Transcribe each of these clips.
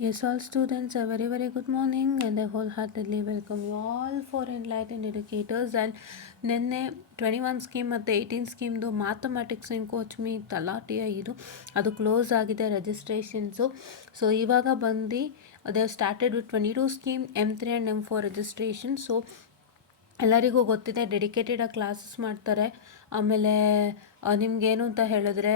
Yes, all students, a very, very good morning, and I wholeheartedly welcome you all for Enlightened Educators. And ನಿನ್ನೆ 21 scheme ಮತ್ತು 18 ಸ್ಕೀಮ್ದು mathematics ಇನ್ coach me ತಲಾಟಿಯ ಅದು close ಆಗಿದೆ registrations. So ಇವಾಗ ಬಂದು they started with 22 scheme M3 and M4 registration. So ಎಲ್ಲರಿಗೂ ಗೊತ್ತಿದೆ, ಡೆಡಿಕೇಟೆಡಾಗಿ classes ಮಾಡ್ತಾರೆ. ಆಮೇಲೆ ನಿಮಗೇನು ಅಂತ ಹೇಳಿದ್ರೆ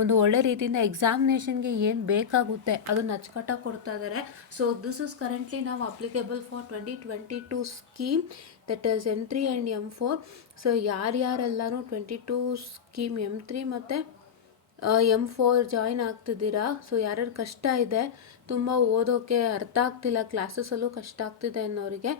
ಒಂದು ಒಳ್ಳೆ ರೀತಿಯಿಂದ ಎಕ್ಸಾಮಿನೇಷನ್ಗೆ ಏನು ಬೇಕಾಗುತ್ತೆ ಅದನ್ನು ಅಚ್ಚುಕಟ್ಟಾಗಿ ಕೊಡ್ತಾ ಇದ್ದಾರೆ. ಸೊ ದಿಸ್ ಇಸ್ ಕರೆಂಟ್ಲಿ ನಾವು applicable for 2022 scheme, that is M3 and M4. So ಯಾರ್ಯಾರೆಲ್ಲನೂ 22 ಸ್ಕೀಮ್ M3 ಮತ್ತು M4 ಜಾಯ್ನ್ ಆಗ್ತಿದ್ದೀರಾ, ಸೊ ಯಾರ್ಯಾರು ಕಷ್ಟ ಇದೆ, ತುಂಬ ಓದೋಕ್ಕೆ ಅರ್ಥ ಆಗ್ತಿಲ್ಲ, ಕ್ಲಾಸಸಲ್ಲೂ ಕಷ್ಟ ಆಗ್ತಿದೆ ಅನ್ನೋರಿಗೆ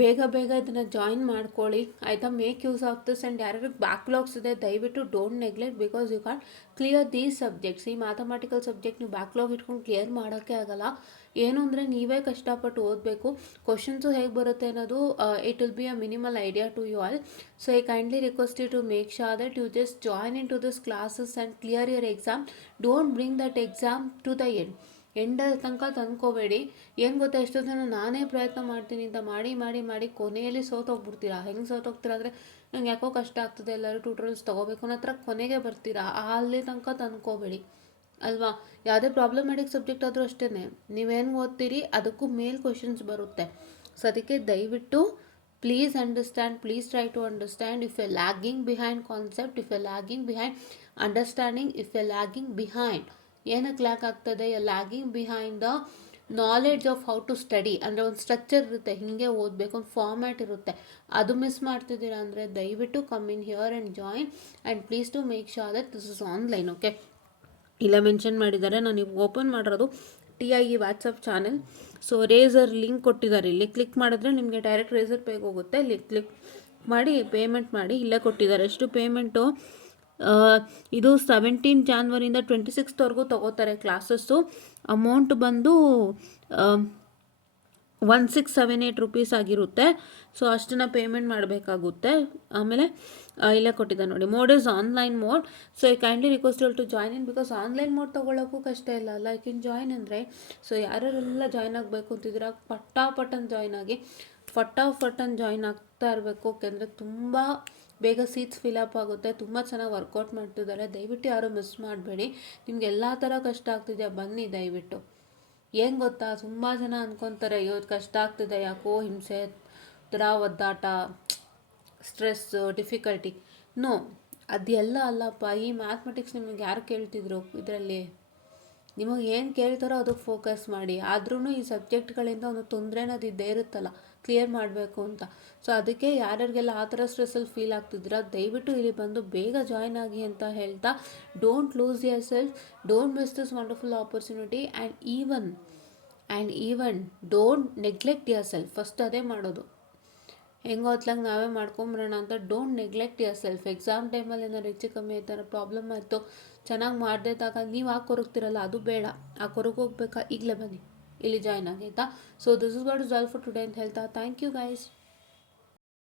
ಬೇಗ ಇದನ್ನು ಜಾಯಿನ್ ಮಾಡ್ಕೊಳ್ಳಿ ಆಯಿತಾ. Make use of this. And ಯಾರ್ಯಾರಿಗೆ ಬ್ಯಾಕ್ಲಾಗ್ಸ್ ಇದೆ ದಯವಿಟ್ಟು don't neglect, because you can clear these subjects. ಈ ಮ್ಯಾಥಮೆಟಿಕಲ್ ಸಬ್ಜೆಕ್ಟ್ ನೀವು ಬ್ಯಾಕ್ಲಾಗ್ ಇಟ್ಕೊಂಡು ಕ್ಲಿಯರ್ ಮಾಡೋಕ್ಕೆ ಆಗಲ್ಲ. ಏನು ಅಂದರೆ ನೀವೇ ಕಷ್ಟಪಟ್ಟು ಓದಬೇಕು. ಕ್ವಶನ್ಸು ಹೇಗೆ ಬರುತ್ತೆ ಅನ್ನೋದು it will be a minimal idea to you all. So I kindly request you to make sure that you just join into this classes and clear your exam. Don't bring that exam to the end ತನಕ ತಂದ್ಕೋಬೇಡಿ. ಏನು ಗೊತ್ತಾ, ಎಷ್ಟೋ ಜನ ನಾನೇ ಪ್ರಯತ್ನ ಮಾಡ್ತೀನಿ ಅಂತ ಮಾಡಿ ಕೊನೆಯಲ್ಲಿ ಸೋತೋಗ್ಬಿಡ್ತೀರಾ. ಹೆಂಗೆ ಸೋತೋಗ್ತೀರಾ ಅಂದರೆ, ನಂಗೆ ಯಾಕೋ ಕಷ್ಟ ಆಗ್ತದೆ, ಎಲ್ಲರೂ ಟ್ಯೂಟೋರಿಯಲ್ಸ್ ತೊಗೋಬೇಕು ಅನ್ನೋ ಹತ್ರ ಕೊನೆಗೆ ಬರ್ತೀರಾ. ಅಲ್ಲಿ ತನಕ ತಂದ್ಕೋಬೇಡಿ ಅಲ್ವಾ. ಯಾವುದೇ ಪ್ರಾಬ್ಲಮ್ಯಾಟಿಕ್ ಸಬ್ಜೆಕ್ಟ್ ಆದರೂ ಅಷ್ಟೇ, ನೀವೇನು ಓದ್ತೀರಿ ಅದಕ್ಕೂ ಮೇಲ್ ಕ್ವಶನ್ಸ್ ಬರುತ್ತೆ. ಸೊ ಅದಕ್ಕೆ ದಯವಿಟ್ಟು please understand, please try to understand. If you lagging behind concept, if you lagging behind understanding, if you lagging behind ಏನಕ್ಕೆ ಲ್ಯಾಕ್ ಆಗ್ತದೆ, lagging behind the knowledge of how to study. ಅಂದರೆ ಒಂದು structure ಇರುತ್ತೆ, ಹೀಗೆ ಓದಬೇಕು, ಒಂದು ಫಾರ್ಮ್ಯಾಟ್ ಇರುತ್ತೆ, ಅದು ಮಿಸ್ ಮಾಡ್ತಿದ್ದೀರಾ ಅಂದರೆ ದಯವಿಟ್ಟು come in here and join. And please to make sure that this is online. Okay, ಇಲ್ಲ ಮೆನ್ಷನ್ ಮಾಡಿದ್ದಾರೆ, ನಾನು ಈಗ ಓಪನ್ ಮಾಡಿರೋದು TIE ವಾಟ್ಸಪ್ ಚಾನೆಲ್. ಸೊ ರೇಸರ್ ಲಿಂಕ್ ಕೊಟ್ಟಿದ್ದಾರೆ, ಇಲ್ಲಿ ಕ್ಲಿಕ್ ಮಾಡಿದ್ರೆ ನಿಮಗೆ ಡೈರೆಕ್ಟ್ ರೇಸರ್ ಪೇಗೆ ಹೋಗುತ್ತೆ. ಇಲ್ಲಿ ಕ್ಲಿಕ್ ಮಾಡಿ ಪೇಮೆಂಟ್ ಮಾಡಿ, ಇಲ್ಲೇ ಕೊಟ್ಟಿದ್ದಾರೆ. ಎಷ್ಟು ಪೇಮೆಂಟು, ಇದು 17 ಜಾನ್ವರಿಯಿಂದ 26ವರೆಗೂ ತೊಗೋತಾರೆ ಕ್ಲಾಸಸ್ಸು. ಅಮೌಂಟ್ ಬಂದು 1678 ರುಪೀಸ್ ಆಗಿರುತ್ತೆ. ಸೊ ಅಷ್ಟನ್ನು ಪೇಮೆಂಟ್ ಮಾಡಬೇಕಾಗುತ್ತೆ. ಆಮೇಲೆ ಇಲ್ಲೇ ಕೊಟ್ಟಿದ್ದಾರೆ ನೋಡಿ, mode is online mode. So I kindly request you to join in, because online mode ತೊಗೊಳ್ಳೋಕ್ಕೂ ಕಷ್ಟ ಇಲ್ಲ ಅಲ್ಲ. ಐ ಕ್ಯಾನ್ ಜಾಯ್ನ್ ಅಂದರೆ, ಸೊ ಯಾರೆಲ್ಲ ಜಾಯ್ನ್ ಆಗಬೇಕು ಅಂತಿದ್ದೀರಾ ಪಟ್ಟಾಪಟ್ಟನ್ ಜಾಯ್ನ್ ಆಗಿ, ಫಟಾಫಟನ್ ಜಾಯ್ನ್ ಆಗ್ತಾ ಇರಬೇಕು. ಯಾಕೆಂದರೆ ತುಂಬ ಬೇಗ ಸೀಟ್ಸ್ ಫಿಲಪ್ ಆಗುತ್ತೆ. ತುಂಬ ಚೆನ್ನಾಗಿ ವರ್ಕೌಟ್ ಮಾಡ್ತಿದ್ದಾರೆ. ದಯವಿಟ್ಟು ಯಾರೂ ಮಿಸ್ ಮಾಡಬೇಡಿ. ನಿಮ್ಗೆ ಎಲ್ಲ ಥರ ಕಷ್ಟ ಆಗ್ತಿದೆಯಾ, ಬನ್ನಿ ದಯವಿಟ್ಟು. ಏನು ಗೊತ್ತಾ, ತುಂಬ ಜನ ಅಂದ್ಕೊತಾರೆ ಇವತ್ತು ಕಷ್ಟ ಆಗ್ತಿದೆ, ಯಾಕೋ ಹಿಂಸೆ, ಒದ್ದಾಟ, ಸ್ಟ್ರೆಸ್ಸು, ಡಿಫಿಕಲ್ಟಿ. ನೋ, ಅದೆಲ್ಲ ಅಲ್ಲಪ್ಪ. ಈ ಮ್ಯಾಥಮೆಟಿಕ್ಸ್ ನಿಮಗೆ ಯಾರು ಕೇಳ್ತಿದ್ರು ಇದರಲ್ಲಿ? ನಿಮಗೆ ಏನು ಕೇಳ್ತಾರೋ ಅದಕ್ಕೆ ಫೋಕಸ್ ಮಾಡಿ. ಆದ್ರೂ ಈ ಸಬ್ಜೆಕ್ಟ್ಗಳಿಂದ ಒಂದು ತೊಂದರೆ ಅನ್ನೋದು ಇದ್ದೇ ಇರುತ್ತಲ್ಲ, ಕ್ಲಿಯರ್ ಮಾಡಬೇಕು ಅಂತ. ಸೊ ಅದಕ್ಕೆ ಯಾರ್ಯಾರಿಗೆಲ್ಲ ಆ ಥರ ಸ್ಟ್ರೆಸ್ಸಲ್ಲಿ ಫೀಲ್ ಆಗ್ತಿದ್ದೀರಾ ದಯವಿಟ್ಟು ಇಲ್ಲಿ ಬಂದು ಬೇಗ ಜಾಯ್ನ್ ಆಗಿ ಅಂತ ಹೇಳ್ತಾ, don't lose your self, don't miss this wonderful opportunity. And even don't neglect your self. First ಅದೇ ಮಾಡೋದು. ಹೆಂಗೆ ಓದ್ಲಂಗೆ ನಾವೇ ಮಾಡ್ಕೊಂಬರೋಣ ಅಂತ don't neglect your self. Exam ಟೈಮಲ್ಲಿ ಏನಾದ್ರು ಹೆಚ್ಚು ಕಮ್ಮಿ ಆಯ್ತಾರ ಪ್ರಾಬ್ಲಮ್ ಆಯಿತು, ಚೆನ್ನಾಗಿ ಮಾಡದೇದಾಗ ನೀವು ಆ ಕೊರಗ್ತಿರಲ್ಲ, ಅದು ಬೇಡ. ಆ ಕೊರಗೆ ಹೋಗ್ಬೇಕಾ, ಈಗಲೇ ಬನ್ನಿ ಇಲ್ಲಿ ಜಾಯ್ನ್ ಆಗಿ ಆಯಿತಾ. So this is what is all for today ಅಂತ ಹೇಳ್ತಾ, ಥ್ಯಾಂಕ್ ಯು ಗೈಸ್.